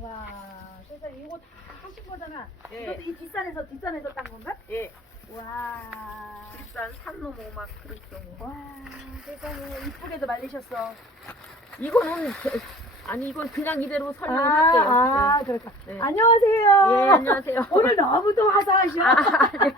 와, 세상에 이거 다 하신 거잖아. 예. 이것도 이 뒷산에서 뒷산에서 딴 건가? 예. 와, 비싼 산놈 오막 그렇죠. 뭐. 와, 세상에 이쁘게도 말리셨어. 이거는 저- 아니 이건 그냥 이대로 아, 설명할게요. 아, 그럴까. 네. 안녕하세요. 예, 안녕하세요. 오늘 너무도 화사하셔. 아, 아니,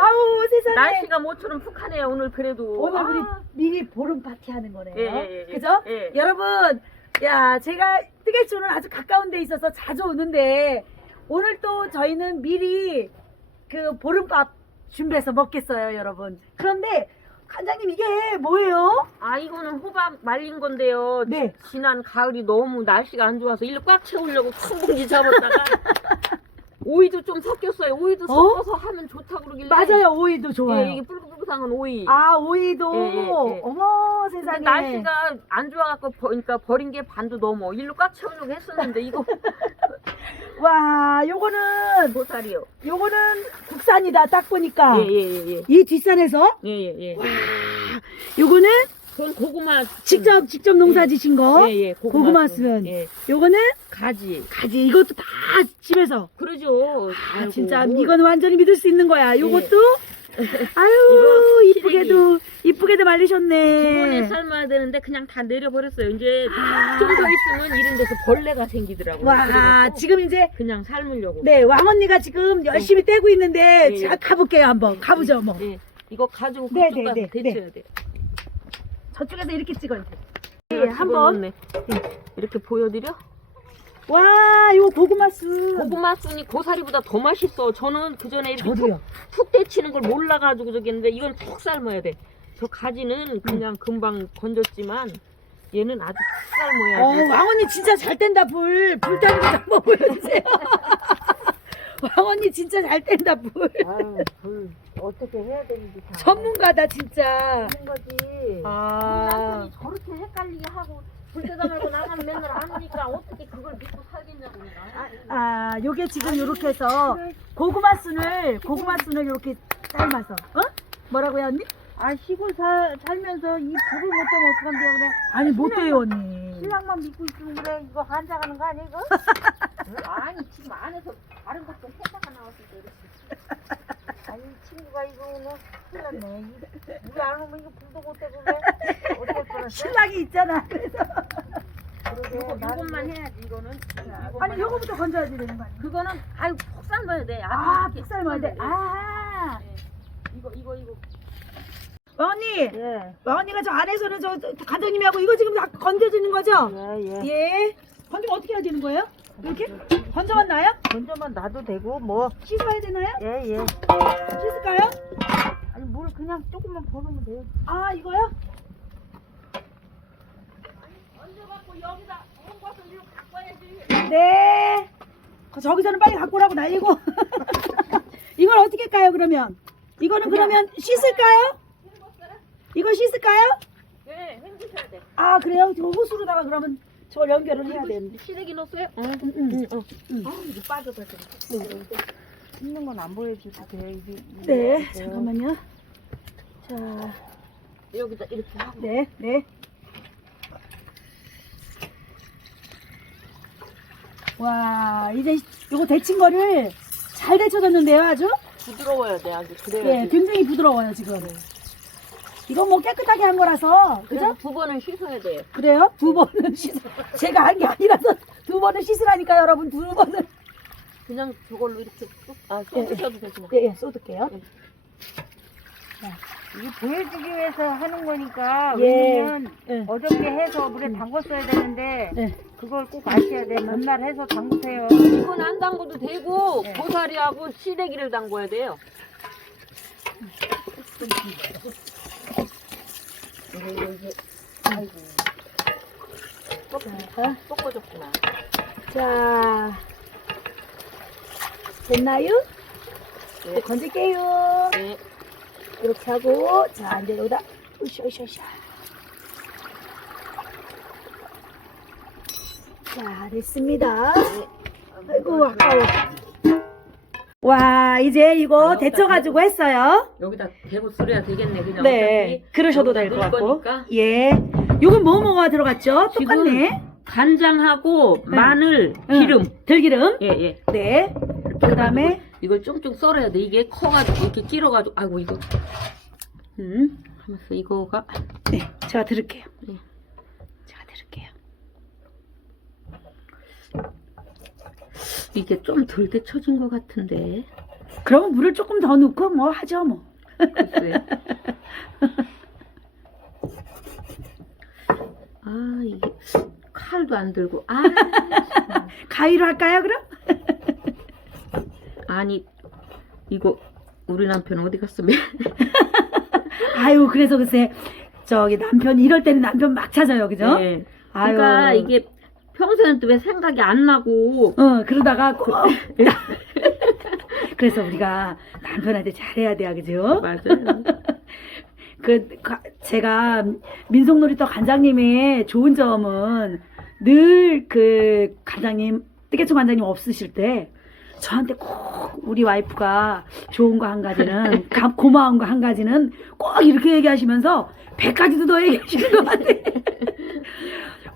아우 세상에. 날씨가 모처럼 푹하네요. 오늘 그래도. 오늘 우리 아, 미리 보름 파티 하는 거네요. 예, 예, 예. 그죠? 예. 여러분, 야, 제가 뜨개촌은 아주 가까운 데 있어서 자주 오는데, 오늘 또 저희는 미리 그 보름밥 준비해서 먹겠어요, 여러분. 그런데, 관장님 이게 뭐예요? 아 이거는 호박 말린 건데요. 네. 지난 가을이 너무 날씨가 안 좋아서 일로 꽉 채우려고 큰 봉지 잡았다가 오이도 좀 섞였어요. 오이도 어? 섞어서 하면 좋다고 그러길래. 맞아요, 오이도 좋아요. 예, 이게 뿔뿔뿔한 오이. 아, 오이도. 예, 예, 예. 어머, 근데 세상에. 날씨가 안 좋아갖고 버, 그러니까 버린 게 반도 넘어. 일로 꽉 채우려고 했었는데 이거 와, 요거는, 보살이요. 요거는 국산이다, 딱 보니까. 예예예 예. 이 뒷산에서, 예예 예. 요거는 그건 고구마 직접, 직접 농사 지신 거. 예 예 고구마 순. 예 요거는 가지. 가지 이것도 다 집에서 그러죠. 아 아이고, 진짜 뭐. 이건 완전히 믿을 수 있는 거야 요것도 아유 이거 이쁘게도 이쁘게도 말리셨네 삶아야 되는데 그냥 다 내려버렸어요. 이제 좀 더 있으면 이런 데서 벌레가 생기더라고요. 와 그래갖고 지금 이제 그냥 삶으려고. 네 왕언니가 지금 열심히 떼고 있는데 예. 제가 가볼게요 한번 가보죠 뭐 예. 이거 가지고 네, 그쪽 네, 네, 데쳐야 돼. 저쪽에서 이렇게 예 제가 한번. 예, 이렇게 보여드려? 와 이거 고구마 순 고구마 순이 고사리보다 더 맛있어. 저는 그 전에 이렇게 저도요 푹 데치는 걸 몰라가지고 저기 했는데 이건 푹 삶아야 돼. 저 가지는 그냥 금방 건졌지만 얘는 아주 푹어 삶아야지. 왕언니 진짜 잘 뗀다 불불 따는 거 한번 보여주세요 왕 언니 진짜 잘 뗀다 불 아유, 불 어떻게 해야 되는지 다 전문가다 진짜 하는 거지. 아 남편이 저렇게 헷갈리게 하고 불 떼다 말고 나가면 맨날 안 하니까 어떻게 그걸 믿고 살겠냐고 내가. 아, 요게 지금 요렇게 해서 고구마 순을 고구마 순을 요렇게 삶아서 어? 뭐라고요 언니? 아 시골 사, 살면서 이 불을 못 때면 어떡한대요 그래 아니 못 돼요 언니. 신랑만 믿고 있으면 그래 이거 한장하는 거 아니야 이거? 아니 지금 안에서 다른 것도 해다가 나왔을 때 이렇게. 아니 친구가 이거 오늘 큰일 났네 이- 우리 안 오면 이거 불도 못 떼고 그래 어떡할 뻔했어 신랑이 있잖아. 그래서 그러게 요거, 나는 요것만 해야지 이거는. 아니 요거부터 건져야지 되는 거 아니야? 그거는 아유 푹 삶아야 돼. 아, 이렇게 푹 삶아야 돼. 돼. 아, 이거 이거 이거. 왕 언니, 예 왕 언니가 저 안에서는 저 관장님하고 이거 지금 다 건져주는 거죠? 예 예 예. 건지면 어떻게 해야 되는 거예요? 이렇게? 건져만 놔요? 먼저만 놔도 되고 뭐 씻어야 되나요? 예예 씻을까요? 아니 물 그냥 조금만 버르면 돼요 아, 이거요? 얹어갖고 여기다 옮겨서 이리로 갖고 와야지. 네. 거- 저기서는 빨리 갖고 오라고 난리고. 이걸 어떻게 까요, 그러면? 이거는 그러면 씻을까요? 이거 씻을까요? 네, 헹기셔야 돼. 아, 그래요? 저 호수로다가 그러면 저걸 연결을 해야 되는데. 시래기 넣었어요? 응, 응. 어. 응. 아, 이거 빠져버려. 씻는 건 안 보여줘도 돼 이게 네, 이거. 잠깐만요. 자, 여기다 이렇게 하고. 네, 네. 와, 이제 이거 데친 거를 잘 데쳐졌는데요, 아주? 부드러워야 돼, 아주. 네, 그래야지. 굉장히 부드러워요, 지금. 이건 뭐 깨끗하게 한 거라서, 그죠? 두 번은 씻어야 돼요. 그래요? 두 번은 씻어. 제가 한 게 아니라서 두 번은 씻으라니까 여러분 두 번은. 그냥 저걸로 이렇게 뚝, 아, 예, 쏟으셔도 되구나. 예, 예, 쏟을게요. 이게 보여주기 위해서 하는 거니까 예. 왜냐면 예. 어저께 해서 물에 담궜어야 되는데 네. 그걸 꼭 아셔야 돼. 맨날 해서 담그세요. 이건 안 담궈도 되고, 네. 고사리하고 시래기를 담궈야 돼요. 이거, 이게, 아이고. 자, 꺾어졌구나. 자, 됐나요? 네. 이제 건질게요. 네. 이렇게 하고, 자, 이제 여기다, 으쌰, 으쌰, 으쌰. 자, 됐습니다. 네. 아이고, 아까워. 와 이제 이거 아, 데쳐가지고 했어요. 여기다 대고 썰어야 되겠네 그냥 네, 그러셔도 될 것 같고. 거니까. 예. 요건 뭐 뭐가 들어갔죠? 똑같네. 간장하고 네. 마늘 응. 기름 들기름. 예 예 네. 그다음에 이걸 쫑쫑 썰어야 돼 이게 커가지고 이렇게 찔어가지고 아이고 이거 음 하면서 이거가 네, 제가 들을게요. 네. 제가 들을게요. 이게 좀 덜 데쳐진 것 같은데 그러면 물을 조금 더 넣고 뭐 하죠 뭐. 글쎄 아 이게 칼도 안 들고 아 참. 가위로 할까요 그럼? 아니 이거 우리 남편 어디 갔어? 아유 그래서 글쎄 저기 남편 이럴 때는 남편 막 찾아요 그죠? 네. 아유. 그러니까 이게 평소에는 또 왜 생각이 안 나고 어 그러다가 꼭 그래서 우리가 남편한테 잘해야 돼요 그죠? 맞아요. 그 가- 제가 민속놀이터 관장님의 좋은 점은 늘 그 관장님 뜨개총 관장님 없으실 때 저한테 꼭 우리 와이프가 좋은 거 한 가지는 감- 고마운 거 한 가지는 꼭 이렇게 얘기하시면서 100가지도 더 얘기하시는 것 같아.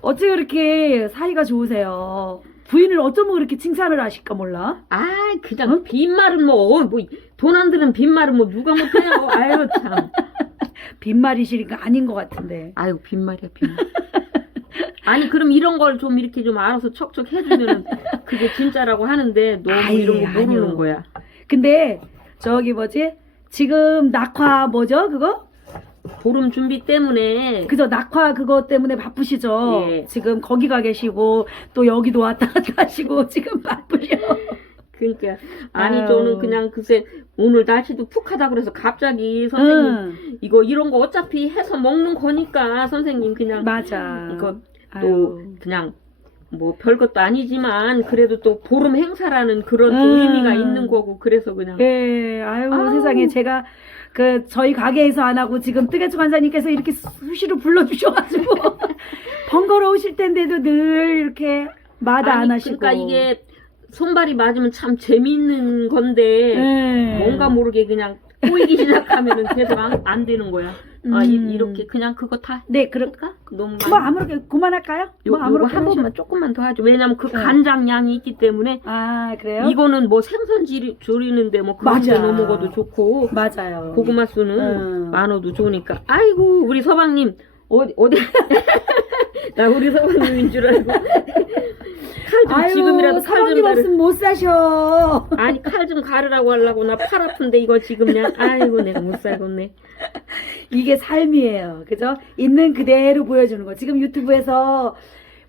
어째 그렇게 사이가 좋으세요? 부인을 어쩌면 그렇게 칭찬을 하실까 몰라? 아 그냥 빈말은 뭐 뭐돈 안 드는 빈말은 뭐 누가 못해요. 아유 참. 빈말이시니까 아닌 것 같은데. 아유 빈말이야 빈말. 아니 그럼 이런 걸 좀 이렇게 좀 알아서 척척 해주면 그게 진짜라고 하는데 너무 아이, 이런 거 모르는 아니요. 거야. 근데 저기 뭐지? 지금 낙화 뭐죠? 그거? 보름 준비 때문에 그죠? 낙화 그거 때문에 바쁘시죠? 예. 지금 거기 가 계시고 또 여기도 왔다 갔다 하시고 지금 바쁘셔. 그러니까 아니 아유. 저는 그냥 글쎄 오늘 날씨도 푹하다 그래서 갑자기 선생님 응, 이거 이런 거 어차피 해서 먹는 거니까 선생님 그냥 맞아. 이거 또 아유. 그냥 뭐 별것도 아니지만 그래도 또 보름 행사라는 그런 또 음. 의미가 있는 거고 그래서 그냥 예, 아유, 아우. 세상에 제가 그 저희 가게에서 안 하고 지금 뜨개초 관사님께서 이렇게 수시로 불러주셔가지고 번거로우실 텐데도 늘 이렇게 마다 안 아니, 하시고. 그러니까 이게 손발이 맞으면 참 재미있는 건데 예. 뭔가 모르게 그냥 꼬이기 시작하면은 계속 안, 안 되는 거야. 아 이, 음. 이 렇게 그냥 그거 다 네, 그럼 할까? 너무 뭐 많이. 아무렇게 그만할까요? 요, 뭐 요거 아무렇게 한 하셔- 번만 조금만 더 하죠. 왜냐면 그 네. 간장 양이 있기 때문에 아 그래요? 이거는 뭐 생선 질- 줄이는데 뭐 그런 맞아. 데 넣어 먹어도 좋고 맞아요. 고구마 수는 음. 많아도 좋으니까. 아이고 우리 서방님 어디 어디 나 우리 서방님인 줄 알고 칼 좀 아유, 지금이라도 칼 사모님 좀 가르 없으면 못 사셔. 아니 칼 좀 가르라고 하려고 나 팔 아픈데 이거 지금 그냥 아이고 내가 못 살겠네 이게 삶이에요. 그죠? 있는 그대로 보여주는 거. 지금 유튜브에서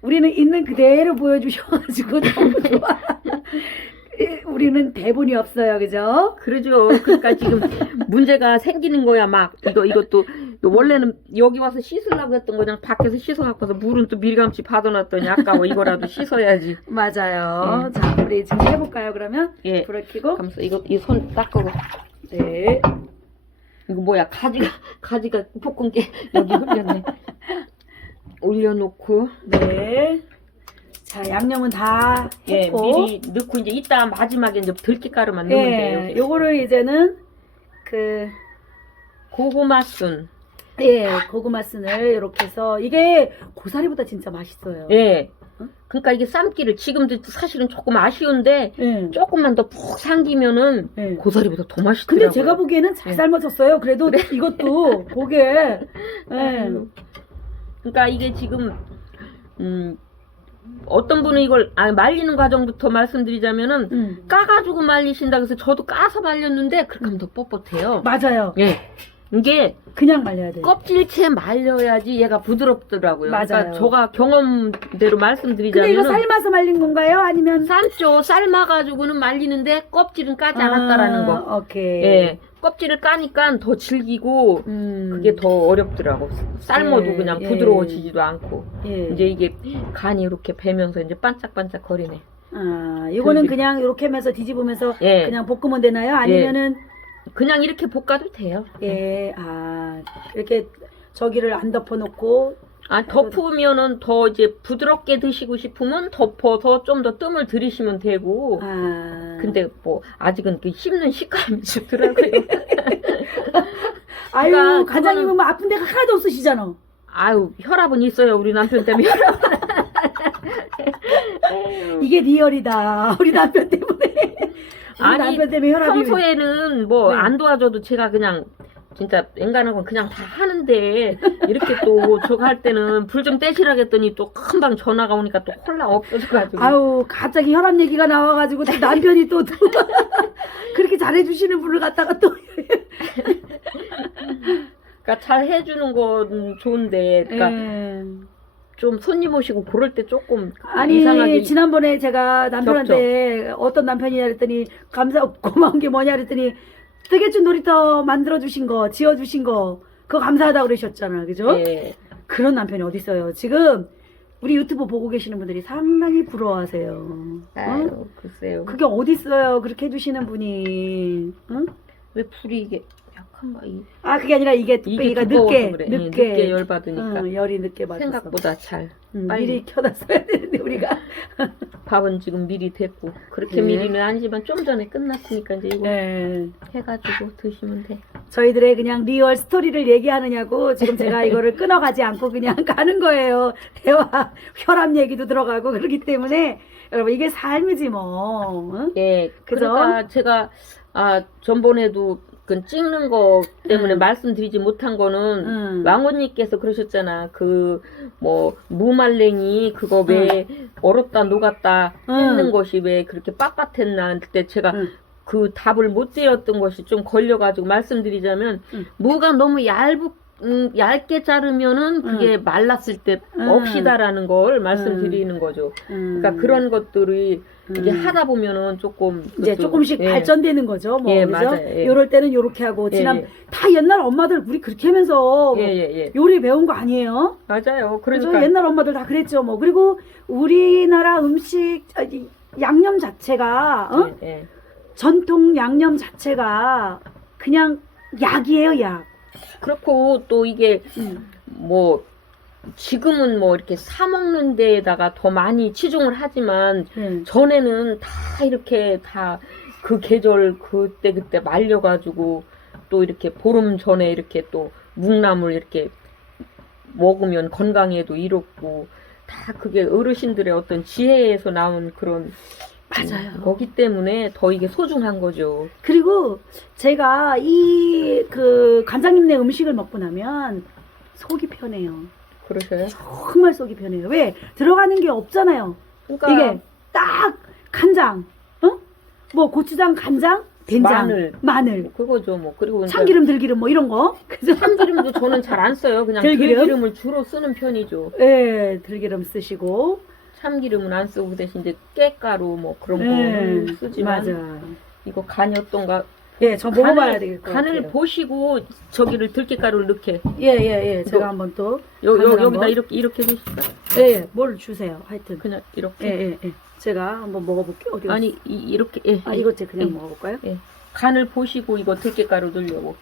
우리는 있는 그대로 보여주셔가지고 너무 좋아. 우리는 대본이 없어요. 그죠? 그러죠 그러니까 지금 문제가 생기는 거야 막 이거 이것도 원래는 여기 와서 씻으려고 했던 거 그냥 밖에서 씻어 갖고서 물은 또 밀감치 받아놨더니 아까워 이거라도 씻어야지 맞아요. 자, 우리 지금 해볼까요, 그러면? 예 불을 켜고. 감사 이거 이 손 닦고 네. 이거 뭐야 가지가 가지가 볶은 게 여기 흘렸네 올려놓고 네. 자, 양념은 다 예 했고. 미리 넣고 이제 이따 마지막에 이제 들깨가루만 넣으면 돼요 예, 여기. 요거를 이제는 그 고구마 순 예, 고구마 순을 이렇게 해서 이게 고사리보다 진짜 맛있어요. 예. 응? 그러니까 이게 쌈기를 지금도 사실은 조금 아쉬운데 예. 조금만 더푹 상기면은 예. 고사리보다 더 맛있더라고요. 근데 제가 보기에는 잘 예. 삶아졌어요. 그래도 이것도 보게. 예. 아유. 그러니까 이게 지금 음 어떤 분은 이걸 아, 말리는 과정부터 말씀드리자면은 음. 까가지고 말리신다 그래서 저도 까서 말렸는데 그렇게 하면 더 뻣뻣해요. 맞아요. 예. 이게 그냥 말려야 돼. 껍질채 말려야지 얘가 부드럽더라고요. 맞아요. 그러니까 제가 경험대로 근데 이거 말씀드리자면은 삶아서 말린 건가요? 아니면 삶죠. 삶아가지고는 말리는데 껍질은 까지 않았다라는 거. 아, 오케이. 예. 껍질을 까니까 더 질기고 음. 그게 더 어렵더라고. 삶아도 예, 그냥 예. 부드러워지지도 않고. 예. 이제 이게 간이 이렇게 배면서 이제 반짝반짝 거리네. 아, 이거는 그게- 그냥 이렇게 하면서 뒤집으면서 예. 그냥 볶으면 되나요? 아니면은 그냥 이렇게 볶아도 돼요. 예, 아, 이렇게 저기를 안 덮어 놓고 아 덮으면은 더 이제 부드럽게 드시고 싶으면 덮어서 좀 더 뜸을 들이시면 되고. 아. 근데 뭐 아직은 그 씹는 식감이 좋더라고요. 아유 그러니까 간장님은 그거는- 뭐 아픈 데가 하나도 없으시잖아. 아유 혈압은 있어요 우리 남편 때문에. 이게 리얼이다. 우리 남편 때문에. 우리 아니, 남편 때문에 혈압이. 평소에는 뭐 네. 안 도와줘도 제가 그냥 진짜 앵간하고 그냥 다 하는데 이렇게 또 저거 할 때는 불 좀 떼시라 했더니 또 금방 전화가 오니까 또 콜라 없어져가지고. 아유 갑자기 혈압 얘기가 나와가지고 또 남편이 또, 또 그렇게 잘해주시는 분을 갖다가 또. 그러니까 잘 해주는 건 좋은데 그러니까 예. 좀 손님 오시고 그럴 때 조금 아니 이상하게 지난번에 제가 남편한테 어떤 남편이냐 그랬더니 감사 고마운 게 뭐냐 그랬더니 뜨개준 놀이터 만들어 주신 거 지어 주신 거 그거 감사하다고 그러셨잖아 그죠? 예. 그런 남편이 어디 있어요 지금 우리 유튜브 보고 계시는 분들이 상당히 부러워하세요 응? 아유 글쎄요 그게 어디 있어요 그렇게 해주시는 분이 응? 왜 불이 이게 약 아 그게 아니라 이게 이게 뚝배기가 늦게 그래 예, 늦게, 늦게 열 받으니까 응, 열이 늦게 받았어 생각보다 잘 응, 빨리. 미리 켜놨어야 되는데 우리가 밥은 지금 미리 됐고 그렇게 네. 미리는 아니지만 좀 전에 끝났으니까 이제 이거 네. 해가지고 드시면 돼. 저희들의 그냥 리얼 스토리를 얘기하느냐고 지금 제가 이거를 끊어가지 않고 그냥 가는 거예요. 대화, 혈압 얘기도 들어가고 그러기 때문에 여러분 이게 삶이지 뭐. 응? 예, 그죠? 그러니까 제가 아 전번에도 그 찍는 거 때문에 음. 말씀드리지 못한 거는 응. 왕언니께서 그러셨잖아. 그 뭐 무말랭이 그거 왜 얼었다 녹았다 응. 했는 것이 왜 그렇게 빳빳했나 그때 제가 응. 그 답을 못 드렸던 것이 좀 걸려가지고 말씀드리자면 응. 무가 너무 얇고 음, 얇게 자르면은 그게 말랐을 때 응. 없이다라는 걸 말씀드리는 거죠. 음. 그러니까 그런 것들이 이게 음. 하다 보면은 조금 이제 그것도- 조금씩 예. 발전되는 거죠. 뭐 예, 그죠? 맞아요. 예. 요럴 때는 요렇게 하고 예, 지난 예. 다 옛날 엄마들 우리 그렇게 하면서 예, 예, 예. 요리 배운 거 아니에요? 맞아요. 그래서 그러니까 옛날 엄마들 다 그랬죠. 뭐 그리고 우리나라 음식 아, 이 양념 자체가 어? 예, 예. 전통 양념 자체가 그냥 약이에요, 약. 그렇고 또 이게 음. 뭐 지금은 뭐 이렇게 사 먹는 데에다가 더 많이 치중을 하지만 네. 전에는 다 이렇게 다 그 계절 그때 그때 말려가지고 또 이렇게 보름 전에 이렇게 또 묵나물 이렇게 먹으면 건강에도 이롭고 다 그게 어르신들의 어떤 지혜에서 나온 그런 맞아요. 음, 거기 때문에 더 이게 소중한 거죠. 그리고 제가 이 그 관장님네 음식을 먹고 나면 속이 편해요. 그러셔요? 정말 속이 편해요. 왜? 들어가는 게 없잖아요. 그러니까 이게 딱 간장, 어? 뭐 고추장, 간장, 된장, 마늘. 마늘, 그거죠 뭐 그리고 이제 참기름, 들기름 뭐 이런 거. 그죠? 참기름도 저는 잘 안 써요. 그냥 들기름? 들기름? 을 주로 쓰는 편이죠. 예, 들기름 쓰시고. 참기름은 안 쓰고 그 대신 이제 깨가루 뭐 그런 예, 거 쓰지만 맞아. 이거 간이 어떤가 예, 저 먹어봐야 되겠 것 간을 같아요. 보시고 저기를 들깨가루를 넣게. 예, 예, 예. 제가 이거- 한번 또. 요, 요 여기다 한번. 이렇게 이렇게 해주실까? 예, 예, 뭘 주세요. 하여튼. 그냥 이렇게. 예, 예, 예. 제가 한번 먹어볼게요. 어디 아니 이, 이렇게 예. 아, 이거 제가 그냥 예. 먹어볼까요? 간을 보시고 이거 들깨가루 넣으려고.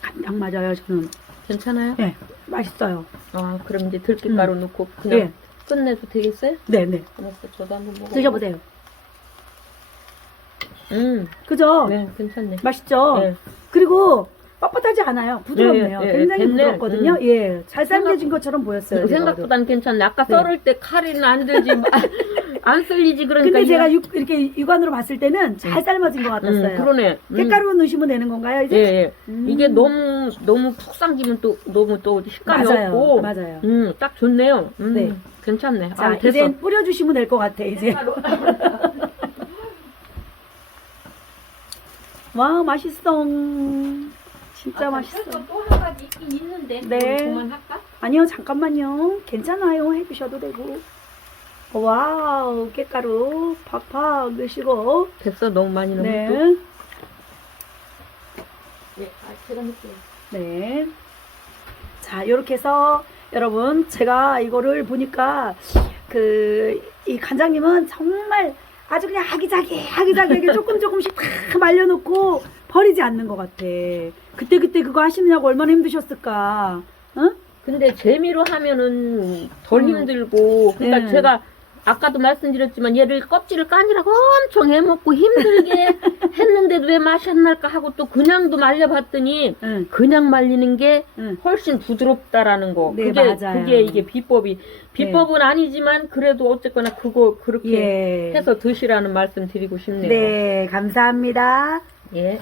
간장 맞아요, 저는. 괜찮아요? 예, 맛있어요. 아 그럼 이제 들깨가루 넣고 그냥 예, 끝내도 되겠어요? 네, 네. 알았어. 저도 한번 먹어. 드셔보세요. 음, 그죠? 네, 괜찮네. 맛있죠? 예. 그리고 빳빳하지 않아요. 부드럽네요. 예, 예, 예, 굉장히 됐네. 부드럽거든요. 음. 예, 잘 삶겨진 것처럼 보였어요. 생각보단 괜찮네. 아까 네. 썰을 때 칼이는 안 되지. 안 썰리지 그러니까. 근데 제가 육, 이렇게 육안으로 봤을 때는 잘 삶아진 것 음, 같았어요. 그러네. 음. 깨가루 넣으시면 되는 건가요, 예, 이제? 예. 음. 이게 너무 너무 푹 삼기면 또 너무 또 식감이 맞아요. 없고. 맞아요. 음, 딱 좋네요. 음, 네. 괜찮네. 자, 아, 됐어. 이제 뿌려주시면 될 것 같아, 이제. 와, 맛있어. 진짜 맛있어. 또한 가지 있긴 있는데. 네. 그만할까? 아니요, 잠깐만요. 괜찮아요. 해주셔도 되고. 와우, 깨가루 팍팍 넣으시고. 됐어. 너무 많이 넣으면 네. 또. 예, 아, 제가 넣을게요. 네. 자, 요렇게 해서 여러분, 제가 이거를 보니까 그, 이 간장님은 정말 아주 그냥 아기자기, 아기자기하게 조금 조금씩 다 말려놓고 버리지 않는 것 같아. 그때 그때 그거 하시느냐고 얼마나 힘드셨을까. 응? 근데 재미로 하면은 덜 음. 힘들고 그러니까 네. 제가 아까도 말씀드렸지만 얘를 껍질을 까느라고 엄청 해먹고 힘들게 했는데도 왜 맛이 안 날까 하고 또 그냥도 말려봤더니 응. 그냥 말리는 게 응. 훨씬 부드럽다라는 거. 네, 그게 맞아요. 그게 이게 비법이 비법은 아니지만 그래도 어쨌거나 그거 그렇게 예. 해서 드시라는 말씀 드리고 싶네요. 네, 감사합니다. 예.